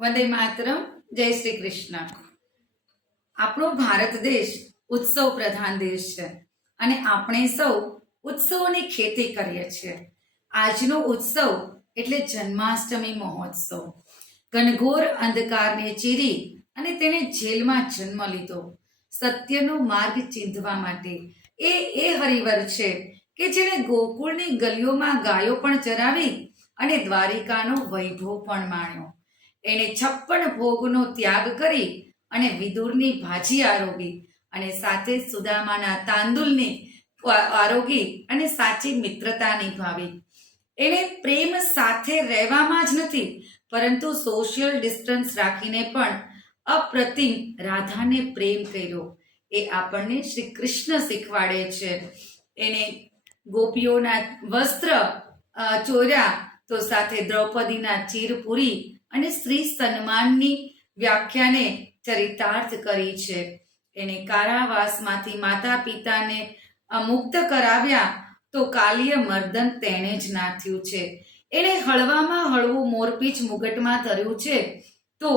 વંદે માતરમ. જય શ્રી કૃષ્ણ. આપણો ભારત દેશ ઉત્સવ પ્રધાન દેશ છે અને આપણે સૌ ઉત્સવોની ખેતી કરીએ છીએ. આજનો ઉત્સવ એટલે જન્માષ્ટમી મહોત્સવ. ઘનઘોર અંધકારને ચીરી અને તેને જેલમાં જન્મ લીધો સત્યનો માર્ગ ચીંધવા માટે. એ હરિવર છે કે જેણે ગોકુળની ગલીઓમાં ગાયો પણ ચરાવી અને દ્વારિકાનો વૈભવ પણ માણ્યો. એણે 56 ભોગનો ત્યાગ કરી અને વિદુરની ભાજી આરોગી અને સાથે સુદામાના તાંદુલની આરોગી અને સાચી મિત્રતા નિભાવી. એણે પ્રેમ સાથે રહેવામાં જ નથી પરંતુ સોશિયલ ડિસ્ટન્સ રાખીને પણ અપ્રતિમ રાધાને પ્રેમ કર્યો. એ આપણને શ્રી કૃષ્ણ શીખવાડે છે. એણે ગોપીઓના વસ્ત્ર ચોર્યા તો સાથે દ્રૌપદીના ચીરપુરી અને સ્ત્રી સન્માનની વ્યાખ્યાને ચરિતાર્થ કરી છે. એણે કારાવાસમાંથી માતા પિતાને મુક્ત કરાવ્યા તો કાલીય મર્દન તેણે જ નાથ્યું છે. એણે હળવામાં હળવું મોરપીંછ મુગટમાં ધર્યું છે તો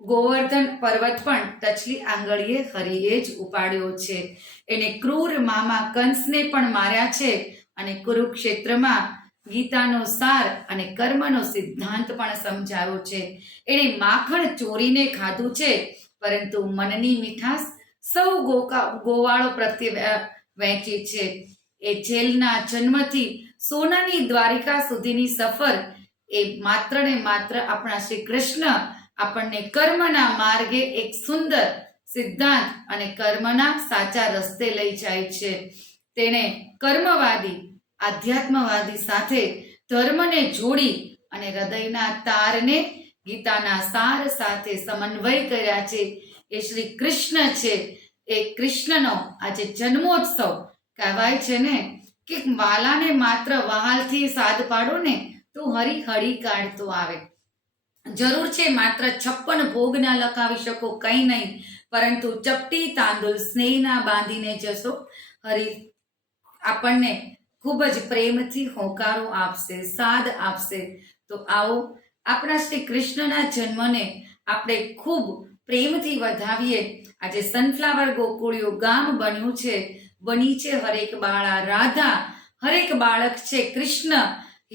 ગોવર્ધન પર્વત પણ ટચલી આંગળીએ હરિએ જ ઉપાડ્યો છે. એણે ક્રૂર મામા કંસને પણ માર્યા છે અને કુરુક્ષેત્રમાં ગીતાનો સાર અને કર્મનો સિદ્ધાંત પણ સમજાવ્યો છે. એણે માખણ ચોરીને ખાધું છે પરંતુ મનની મીઠાશ સૌ ગોવાળો પ્રત્યે વહેંચી છે. એ જેલના જન્મથી સોનાની દ્વારિકા સુધીની સફર એ માત્ર ને માત્ર આપણા શ્રી કૃષ્ણ આપણને કર્મના માર્ગે એક સુંદર સિદ્ધાંત અને કર્મના સાચા રસ્તે લઈ જાય છે. તેણે કર્મવાદી આધ્યાત્મવાદી સાથે ધર્મને જોડી અને હૃદયના તારને ગીતાના સાર સાથે સમન્વય કર્યા છે. એ શ્રી કૃષ્ણ છે. એ કૃષ્ણનો આજે જન્મોત્સવ કહેવાય છે ને કે વાલાને માત્ર વહાલથી સાદ પાડો ને તો હરી હળી કાઢતો આવે. જરૂર છે માત્ર 56 ભોગ ના લખાવી શકો કંઈ નહીં પરંતુ ચપટી તાંદુલ સ્નેહના બાંધીને જશો. હરી આપણને ખૂબ જ પ્રેમથી હોંકારો આપશે, સાદ આપશે. તો આવો આપણા શ્રી કૃષ્ણના જન્મને આપણે ખૂબ પ્રેમથી વધાવીએ. આજે સનફ્લાવર ગોકુળિયો ગામ બન્યું છે, બની છે હરેક બાળા રાધા, હરેક બાળક છે કૃષ્ણ.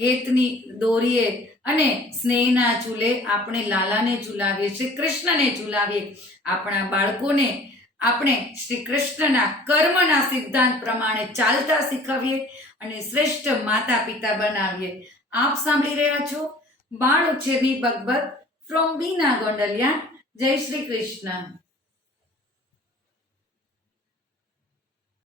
હેતની દોરીએ અને સ્નેહના ઝૂલે આપણે લાલાને ઝુલાવીએ, શ્રી કૃષ્ણને ઝુલાવીએ. આપણા બાળકોને આપણે શ્રી કૃષ્ણના કર્મના સિદ્ધાંત પ્રમાણે ચાલતા શીખવીએ અને શ્રેષ્ઠ માતા પિતા બનાવીએ. આપ સાંભળી રહ્યા છો બાળ ઉછેરની બકબક ફ્રોમ બીના ગોંડલિયા. જય શ્રી કૃષ્ણ.